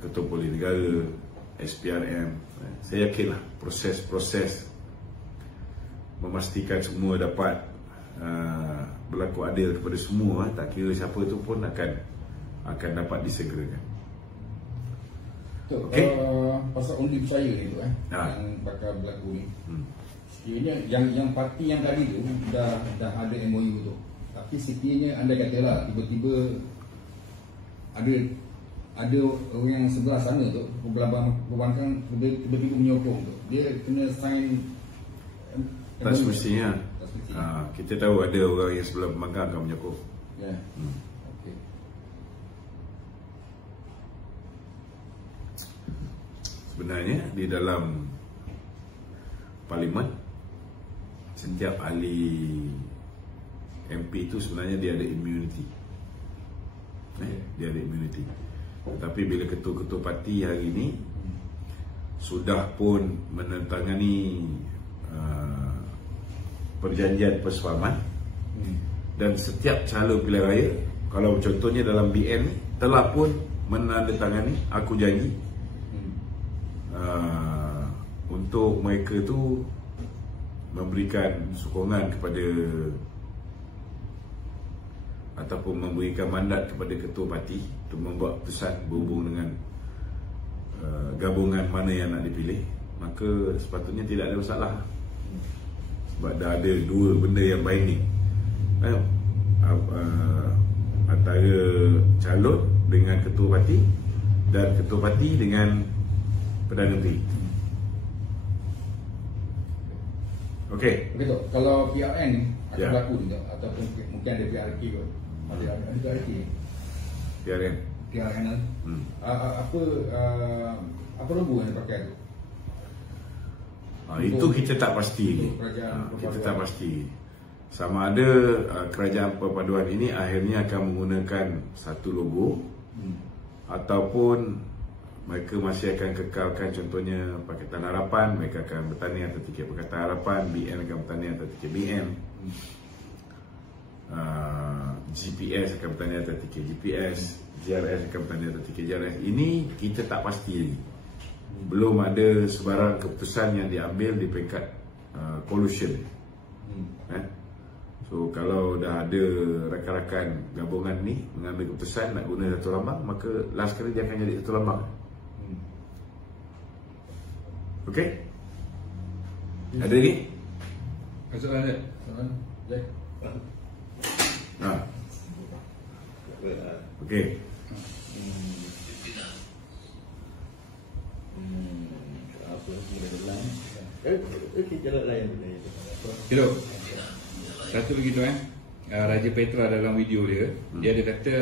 Ketua Polis Negara, SPRM. Saya yakinlah proses-proses memastikan semua dapat berlaku adil kepada semua, tak kira siapa tu pun akan dapat disegerakan. Okay. Pasal undi percaya ni tu yang bakal berlaku ni. Sekiranya yang parti yang tadi tu dah ada MOU tu. Tapi sekiranya anda katalah tiba-tiba ada orang yang sebelah sana tu, perbankan tiba-tiba menyokong tu. Dia kena sign. Tak semestinya. Kita tahu ada orang yang sebelah perbankan akan menyokong. Ya. Sebenarnya di dalam Parlimen, setiap ahli MP itu sebenarnya dia ada immunity. Dia ada immunity. Tetapi bila ketua-ketua parti hari ini sudah pun menandatangani perjanjian persefahaman, dan setiap calon pilihan raya, kalau contohnya dalam BN telah pun menandatangani aku janji untuk mereka tu memberikan sokongan kepada ataupun memberikan mandat kepada ketua parti untuk membuat keputusan berhubung dengan gabungan mana yang nak dipilih, maka sepatutnya tidak ada masalah. Sebab dah ada dua benda yang binding, antara calon dengan ketua parti dan ketua parti dengan Perdana Menteri. Okey. Betul. Kalau PRN akan berlaku juga ataupun mungkin ada PRK kot. Ada PRK. PRN. Apa logo yang dipakai tu? Itu kita tak pasti. Kita tak pasti. sama ada kerajaan perpaduan ini akhirnya akan menggunakan satu logo ataupun mereka masih akan kekalkan, contohnya Pakatan Harapan, mereka akan bertanding atas tiket Pakatan Harapan, BN akan bertanding atas tiket BN, GPS akan bertanding atas tiket GPS, JRS akan bertanding atas tiket JRS. Ini kita tak pasti lagi, belum ada sebarang keputusan yang diambil di peringkat coalition. So kalau dah ada rakan-rakan gabungan ni mengambil keputusan nak guna satu lambang, maka last kali dia akan jadi satu lambang. Okey? Ada lagi? Soalan dia? Soalan? Jack? Okey. Apa semua dah lain? Jalan lain benda itu. Hello. Satu lagi tu Raja Petra dalam video dia, dia ada kata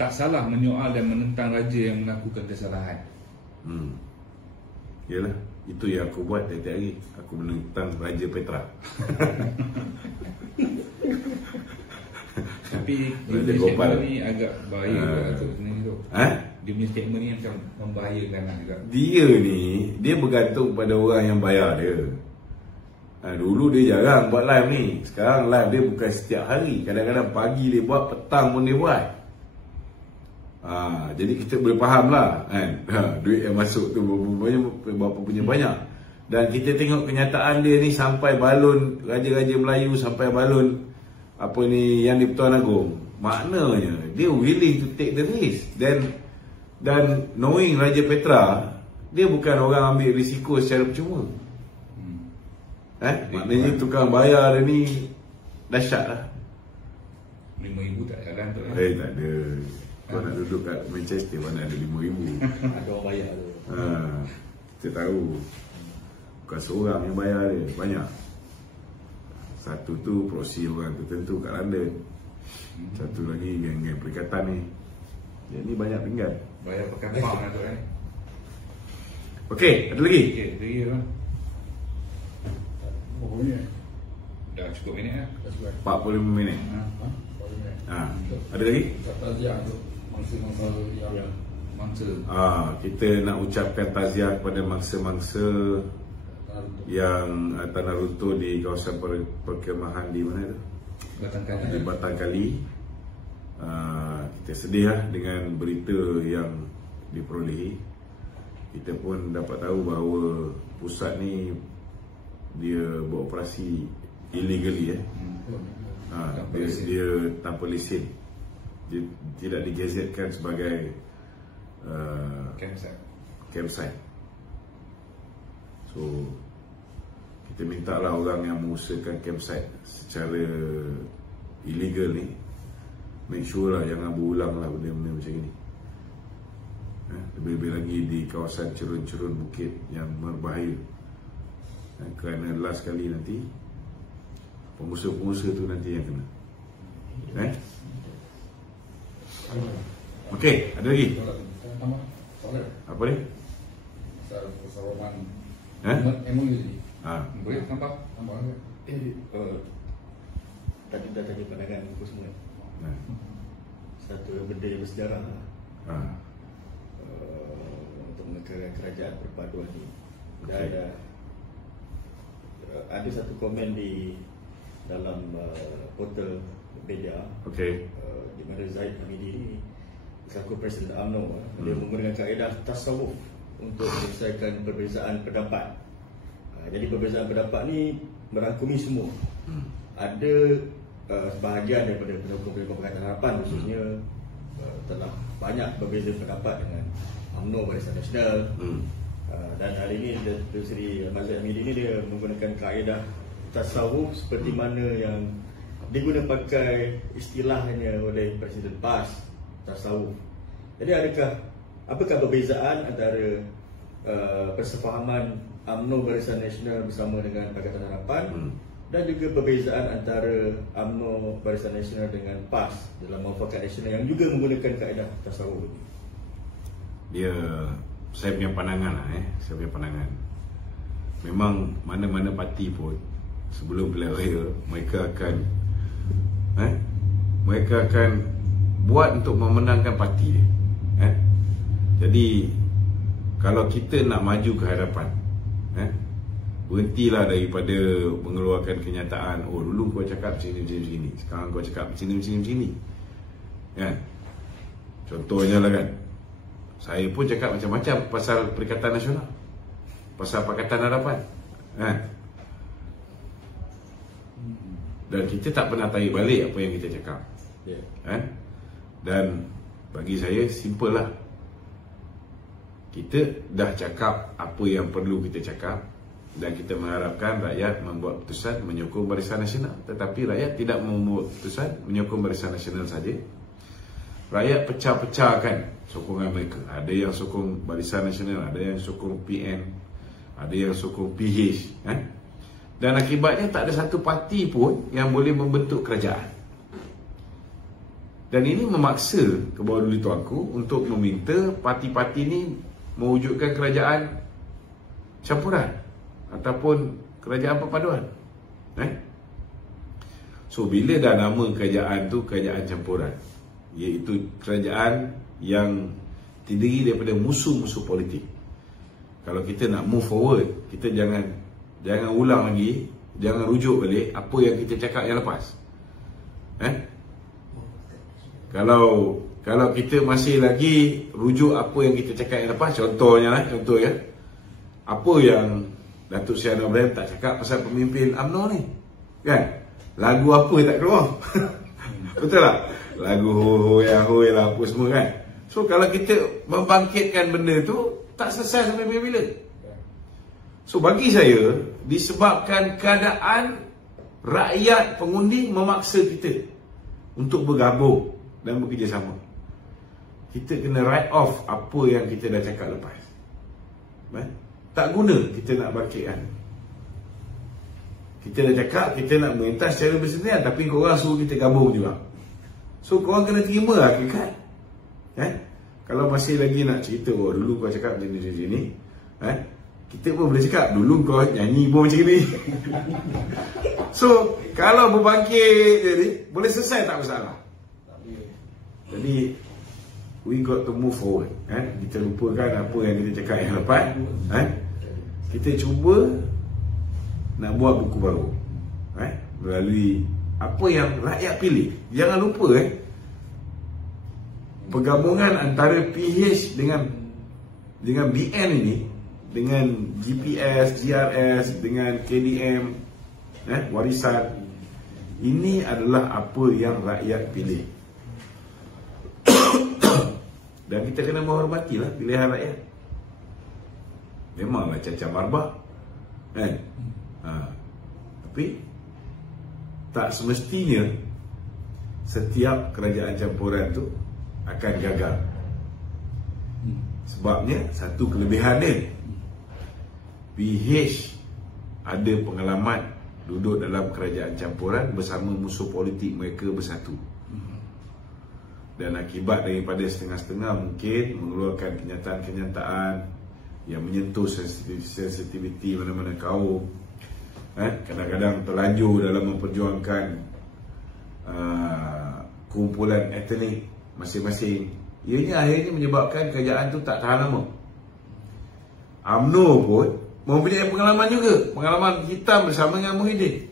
tak salah menyoal dan menentang raja yang melakukan kesalahan. Yalah, itu yang aku buat tiap-tiap hari. Aku menentang Raja Petra. Tapi dia statement ni agak bahaya tu sebenarnya tu. Dia punya statement ni macam membahayakan lah juga. Dia ni, dia bergantung pada orang yang bayar dia. Dulu dia jarang buat live ni. Sekarang live dia bukan setiap hari. Kadang-kadang pagi dia buat, petang pun dia buat. Jadi kita boleh faham lah kan? Duit yang masuk tu berapa punya banyak. Dan kita tengok kenyataan dia ni sampai balun Raja-Raja Melayu, sampai balun apa ni yang di Pertuan Agong. Maknanya dia willing to take the risk. Dan knowing Raja Petra, dia bukan orang ambil risiko secara percuma. Maknanya tukang bayar dia ni dahsyat lah. 5,000 tak jalan tu tak ada. Kau nak duduk kat Manchester mana ada 5,000. Ada orang bayar tu. Kita tahu. Bukan seorang yang bayar dia, banyak. Satu tu proksi orang tertentu kat London. Satu lagi geng-geng perikatan ni. Dia ni banyak pinggan. Bayar pakai pound lah tu Okey, ada lagi? Okey, ada lagi kan. Oh, ni dah cukup minit lah. 45 minit. Ada lagi? Taziah tu mangsa-mangsa yang Mangsa. Kita nak ucapkan taziah kepada mangsa-mangsa yang tanah runtuh di kawasan perkemahan di mana tu? Batangkali. Di Batangkali. Kita sedih lah dengan berita yang diperolehi. Kita pun dapat tahu bahawa pusat ni dia beroperasi illegally dia tanpa lesen. Dia tidak digazetkan sebagai campsite. So kita minta lah orang yang mengusahakan campsite secara illegal ni, make sure lah jangan berulang lah benda-benda macam ni. Lebih-lebih lagi di kawasan cerun-cerun bukit yang berbahaya. Kerana last kali nanti pengusaha-pengusaha tu nanti yang kena. Okey, ada lagi? Apa ni? Persaraman MOU ni. Boleh nampak? Tadi dah tanya pandangan aku semua. Satu benda yang bersejarah untuk menegakkan kerajaan perpaduan ni. Ada satu komen di dalam portal media, di mana Zaid Hamidi ni selaku Presiden UMNO, dia menggunakan kaedah tasawuf untuk menyelesaikan perbezaan pendapat. Jadi perbezaan pendapat ni merangkumi semua. Ada sebahagian daripada pendukung-pendukung Pakatan Harapan khususnya telah banyak berbeza pendapat dengan UMNO Barisan Nasional. Dan hari ini Datuk Seri Zaid Hamidi ni dia menggunakan kaedah tasawuf seperti mana yang diguna pakai istilahnya oleh Presiden PAS, tasawuf. Jadi apakah perbezaan antara persefahaman UMNO Barisan Nasional bersama dengan Pakatan Harapan dan juga perbezaan antara UMNO Barisan Nasional dengan PAS dalam Muafakat Nasional yang juga menggunakan kaedah tasawuf? Saya punya pandangan lah, saya punya pandangan. Memang mana-mana parti pun sebelum pilihan raya mereka akan buat untuk memenangkan parti dia. Jadi kalau kita nak maju ke hadapan, berhentilah daripada mengeluarkan kenyataan, oh dulu kau cakap macam-macam, sekarang kau cakap macam-macam. Contohnya lah kan, saya pun cakap macam-macam pasal Perikatan Nasional, pasal Pakatan Harapan, dan kita tak pernah tarik balik apa yang kita cakap. Dan bagi saya simple lah, kita dah cakap apa yang perlu kita cakap, dan kita mengharapkan rakyat membuat keputusan menyokong Barisan Nasional. Tetapi rakyat tidak membuat keputusan menyokong Barisan Nasional saja. Rakyat pecah-pecahkan sokongan mereka. Ada yang sokong Barisan Nasional, ada yang sokong PN, ada yang sokong PH, dan akibatnya tak ada satu parti pun yang boleh membentuk kerajaan. Dan ini memaksa ke bawah duli tuanku untuk meminta parti-parti ini mewujudkan kerajaan campuran ataupun kerajaan perpaduan. So bila dah nama kerajaan tu kerajaan campuran, iaitu kerajaan yang terdiri daripada musuh-musuh politik. Kalau kita nak move forward, kita jangan ulang lagi, jangan rujuk balik apa yang kita cakap yang lepas. Kalau kita masih lagi rujuk apa yang kita cakap yang lepas, contoh ya, apa yang Datuk Seri Anwar Ibrahim tak cakap pasal pemimpin UMNO ni, kan? Lagu apa tak keluar? Betul tak? Lagu hoi lah apa semua, kan? So kalau kita membangkitkan benda tu, tak selesai sampai bila-bila. So bagi saya, disebabkan keadaan rakyat pengundi memaksa kita untuk bergabung dan bekerjasama, kita kena write off apa yang kita dah cakap lepas. Tak guna kita nak bangkitkan. Kita dah cakap kita nak merintah secara bersendirian, tapi korang suruh kita gabung juga. So korang kena terima hakikat. Kalau masih lagi nak cerita, oh dulu kau cakap macam ni, kita pun boleh cakap dulu kau nyanyi pun macam ni. So kalau berbangkit jadi boleh selesai, tak masalah. Jadi we got to move forward. Kita lupakan apa yang kita cakap yang lepas. Kita cuba nak buat buku baru, melalui apa yang rakyat pilih. Jangan lupa pergabungan antara PH dengan BN ini, dengan GPS, GRS, dengan KDM, warisan, ini adalah apa yang rakyat pilih. Dan kita kena menghormatilah pilihan rakyat. Memanglah cacah marbak, tapi tak semestinya setiap kerajaan campuran tu akan gagal. Sebabnya satu kelebihan dia, PH ada pengalaman duduk dalam kerajaan campuran bersama musuh politik mereka bersatu. Dan akibat daripada setengah-setengah mungkin mengeluarkan kenyataan-kenyataan yang menyentuh sensitiviti mana-mana kaum, kadang-kadang terlanjur dalam memperjuangkan kumpulan etnik masing-masing. Ianya akhirnya menyebabkan kerajaan tu tak tahan lama. UMNO pun mempunyai pengalaman juga, pengalaman hitam bersama dengan Muhyiddin.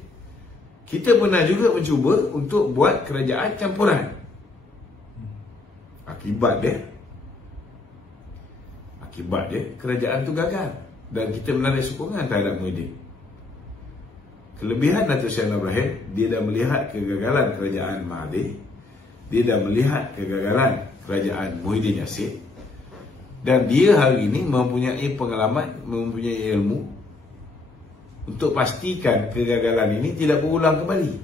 Kita pernah juga mencuba untuk buat kerajaan campuran. Akibat dia kerajaan tu gagal dan kita menarik sokongan terhadap Muhyiddin. Kelebihan Datuk Seri Anwar Ibrahim, dia dah melihat kegagalan kerajaan Mahathir, dia dah melihat kegagalan kerajaan Muhyiddin Yassin, dan dia hari ini mempunyai pengalaman, mempunyai ilmu untuk pastikan kegagalan ini tidak berulang kembali.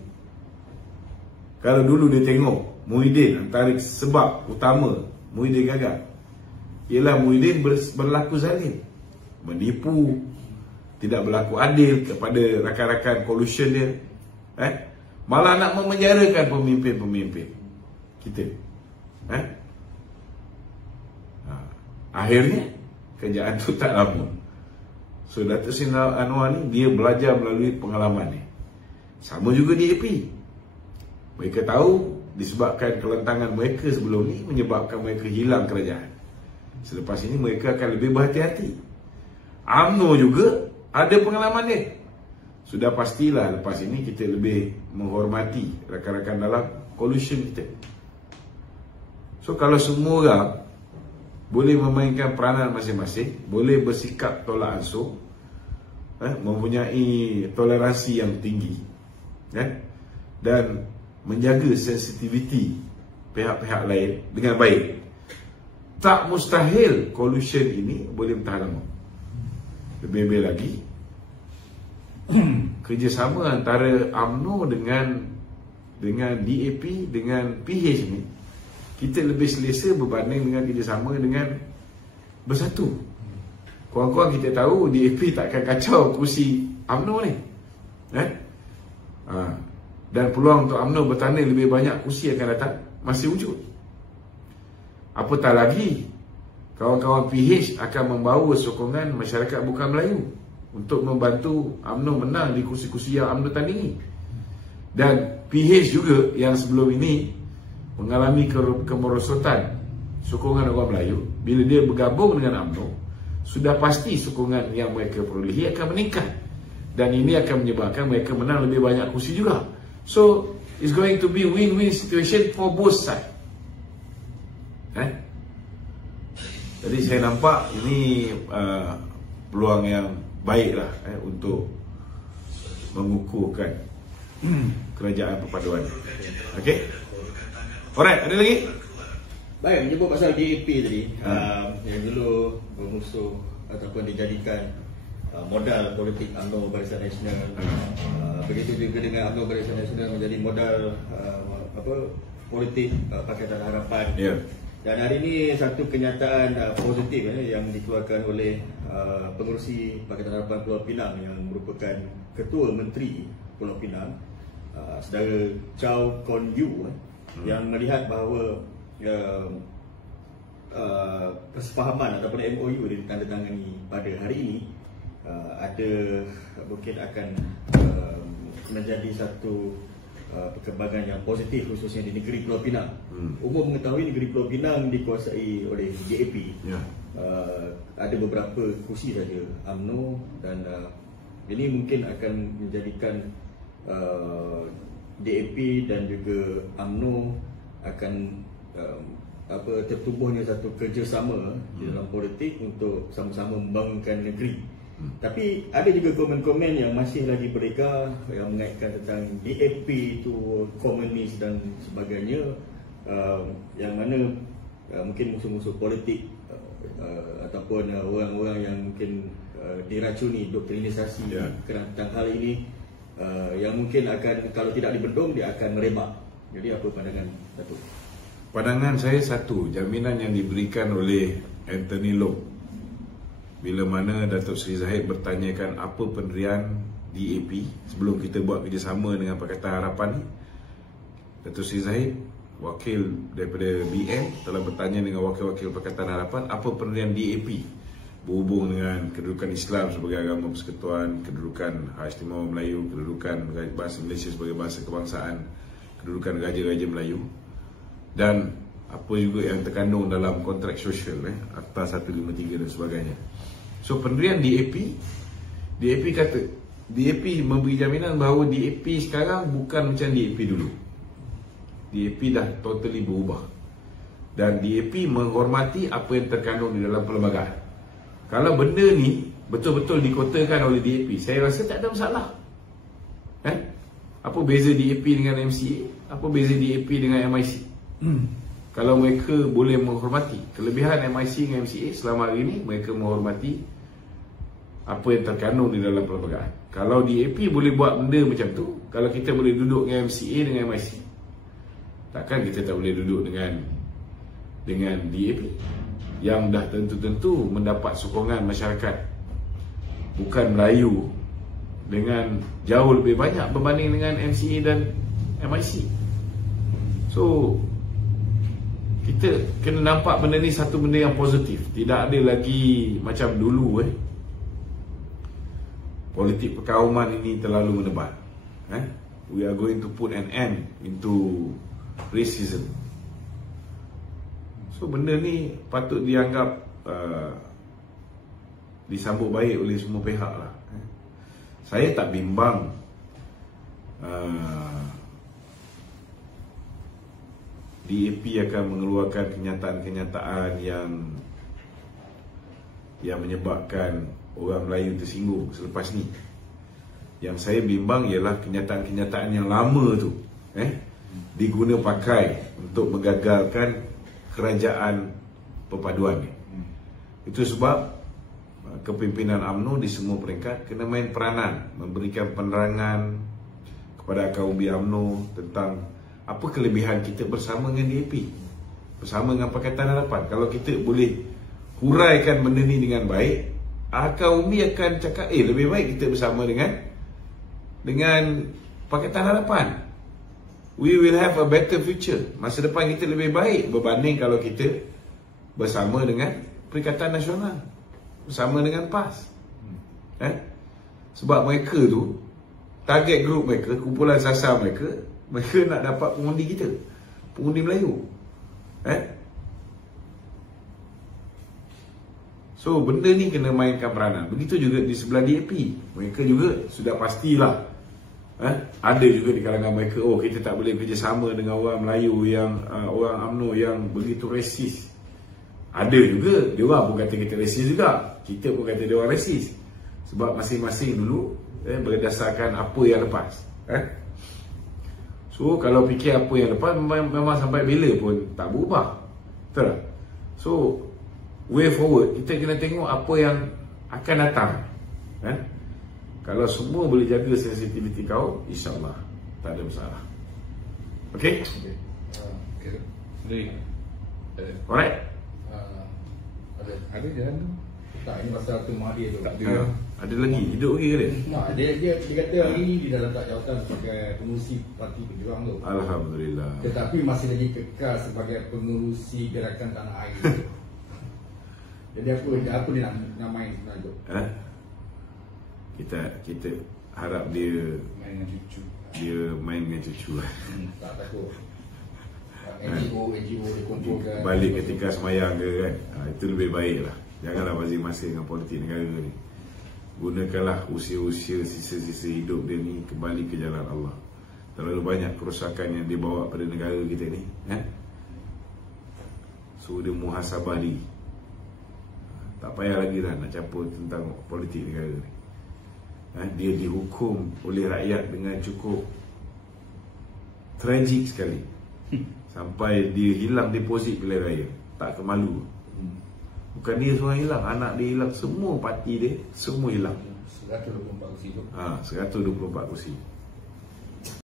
Kalau dulu dia tengok Muhyiddin, antara sebab utama Muhyiddin gagal ialah Muhyiddin berlaku zalim, menipu, tidak berlaku adil kepada rakan-rakan kolusion dia, malah nak memenjarakan pemimpin-pemimpin kita. Akhirnya kerajaan tu tak lama. So Datuk Seri Anwar ni dia belajar melalui pengalaman ni. Sama juga DAP. Mereka tahu disebabkan kelentangan mereka sebelum ni menyebabkan mereka hilang kerajaan. Selepas ini mereka akan lebih berhati-hati. UMNO juga ada pengalaman dia. Sudah pastilah lepas ini kita lebih menghormati rakan-rakan dalam coalition kita. So kalau semua orang boleh memainkan peranan masing-masing, boleh bersikap tolak ansur, mempunyai toleransi yang tinggi, dan menjaga sensitiviti pihak-pihak lain dengan baik, tak mustahil coalition ini boleh bertahan lama. Lebih-lebih lagi kerjasama antara UMNO dengan DAP dengan PH ni, kita lebih selesa berbanding dengan kerjasama dengan Bersatu. Kurang-kurang kita tahu DAP takkan kacau kursi UMNO ni, dan peluang untuk UMNO bertanding lebih banyak kursi akan datang masih wujud. Apatah lagi kawan-kawan PH akan membawa sokongan masyarakat bukan Melayu untuk membantu UMNO menang di kursi-kursi yang UMNO tandingi. Dan PH juga yang sebelum ini mengalami kemerosotan sokongan orang Melayu, bila dia bergabung dengan UMNO, sudah pasti sokongan yang mereka perolehi akan meningkat, dan ini akan menyebabkan mereka menang lebih banyak kursi juga. So it's going to be win-win situation for both sides. Jadi saya nampak ini peluang yang baiklah untuk mengukuhkan kerajaan perpaduan. Okey. Alright, ada lagi? Baik, menyebut pasal DAP tadi, yang dulu bermusuh ataupun dijadikan modal politik UMNO Barisan Nasional. Begitu juga dengan UMNO Barisan Nasional menjadi modal politik Pakatan Harapan. Yeah. Dan hari ini satu kenyataan positif yang dikeluarkan oleh pengerusi Pakatan Harapan Pulau Pinang yang merupakan Ketua Menteri Pulau Pinang, Saudara Chow Kon Yu, yang melihat bahawa kesepahaman ataupun MOU yang ditandatangani pada hari ini ada mungkin akan menjadi satu perkembangan yang positif khususnya di negeri Pulau Pinang. Umum mengetahui negeri Pulau Pinang dikuasai oleh DAP. Ada beberapa kursi saja UMNO, dan ini mungkin akan menjadikan DAP dan juga UMNO akan tertubuhnya satu kerjasama di dalam politik untuk sama-sama membangunkan negeri. Tapi ada juga komen-komen yang masih lagi beredar yang mengaitkan tentang DAP itu komunis dan sebagainya, yang mana mungkin musuh-musuh politik ataupun orang-orang yang mungkin diracuni doktrinisasi tentang hal ini, yang mungkin akan, kalau tidak dibendung, dia akan merebak. Jadi apa pandangan Datuk? Pandangan saya satu, jaminan yang diberikan oleh Anthony Loke bila mana Datuk Seri Zahid bertanyakan apa pendirian DAP sebelum kita buat kerjasama dengan Pakatan Harapan ni. Datuk Seri Zahid, wakil daripada BN, telah bertanya dengan wakil-wakil Pakatan Harapan apa pendirian DAP berhubung dengan kedudukan Islam sebagai agama persekutuan, kedudukan Hak Istimewa Melayu, kedudukan bahasa Malaysia sebagai bahasa kebangsaan, kedudukan Raja-Raja Melayu, dan apa juga yang terkandung dalam kontrak sosial, Akta 153 dan sebagainya. So pendirian DAP kata, DAP memberi jaminan bahawa DAP sekarang bukan macam DAP dulu. DAP dah totally berubah, dan DAP menghormati apa yang terkandung di dalam perlembagaan. Kalau benda ni betul-betul dikotakan oleh DAP, saya rasa tak ada masalah. Apa beza DAP dengan MCA? Apa beza DAP dengan MIC? Kalau mereka boleh menghormati, kelebihan MIC dengan MCA selama hari ini, mereka menghormati apa yang terkandung di dalam perlembagaan. Kalau DAP boleh buat benda macam tu, kalau kita boleh duduk dengan MCA dengan MIC, takkan kita tak boleh duduk dengan DAP yang dah tentu-tentu mendapat sokongan masyarakat bukan Melayu dengan jauh lebih banyak berbanding dengan MCA dan MIC. So kita kena nampak benda ni satu benda yang positif. Tidak ada lagi macam dulu politik perkauman ini terlalu menebal. we are going to put an end into racism. So benda ni patut dianggap disambut baik oleh semua pihak lah. Saya tak bimbang DAP akan mengeluarkan kenyataan-kenyataan yang menyebabkan orang Melayu tersinggung selepas ni. Yang saya bimbang ialah kenyataan-kenyataan yang lama tu diguna pakai untuk menggagalkan kerajaan perpaduan ni. Itu sebab kepimpinan UMNO di semua peringkat kena main peranan, memberikan penerangan kepada kaum UMNO tentang apa kelebihan kita bersama dengan DAP, bersama dengan Pakatan Harapan. Kalau kita boleh huraikan benda ni dengan baik, kaum UMI akan cakap lebih baik kita bersama dengan Pakatan Harapan. We will have a better future. Masa depan kita lebih baik berbanding kalau kita bersama dengan Perikatan Nasional, bersama dengan PAS. Sebab mereka tu, target group mereka, kumpulan sasar mereka nak dapat pengundi kita, pengundi Melayu. So benda ni kena mainkan peranan. Begitu juga di sebelah DAP, mereka juga sudah pastilah ada juga di kalangan mereka, kita tak boleh kerjasama dengan orang Melayu yang orang UMNO yang begitu resis. Ada juga, dia orang pun kata kita resis juga, kita pun kata dia orang resis. Sebab masing-masing dulu berdasarkan apa yang lepas. So kalau fikir apa yang lepas, memang sampai bila pun tak berubah. Betul tak? So way forward, kita kena tengok apa yang akan datang. Kalau semua boleh jaga sensitiviti kau, insyaAllah tak ada masalah. Okay? Alright? Ada jalan tu? Tak, ini pasal tu Mahathir tu. Tak ada. Ada lagi? Hidup lagi ke dia? Dia kata hari ni dia dah letak jawatan sebagai pengurusi Parti Berjuang tu. Alhamdulillah. Tetapi masih lagi kekal sebagai pengurusi Gerakan Tanah Air tu. Jadi apa dia nak main sebenarnya tu? Kita harap dia main dengan cucu. Dia main dengan cucu. Tak takut. NGO dikumpulkan balik ketika semayang ke kan. Itu lebih baik lah. Janganlah bazir masa dengan politik negara ni. Gunakanlah usia-usia sisa-sisa hidup dia ni kembali ke jalan Allah. Terlalu banyak kerosakan yang dia bawa pada negara kita ni. So dia muhasabah diri. Tak payah lagi dah nak campur tentang politik negara ni. Dia dihukum oleh rakyat dengan cukup tragik sekali. Sampai dia hilang deposit pilihan raya. Tak kemalu. Bukan dia seorang hilang, anak dia hilang, semua parti dia semua hilang. 124 kursi tu. 124 kursi.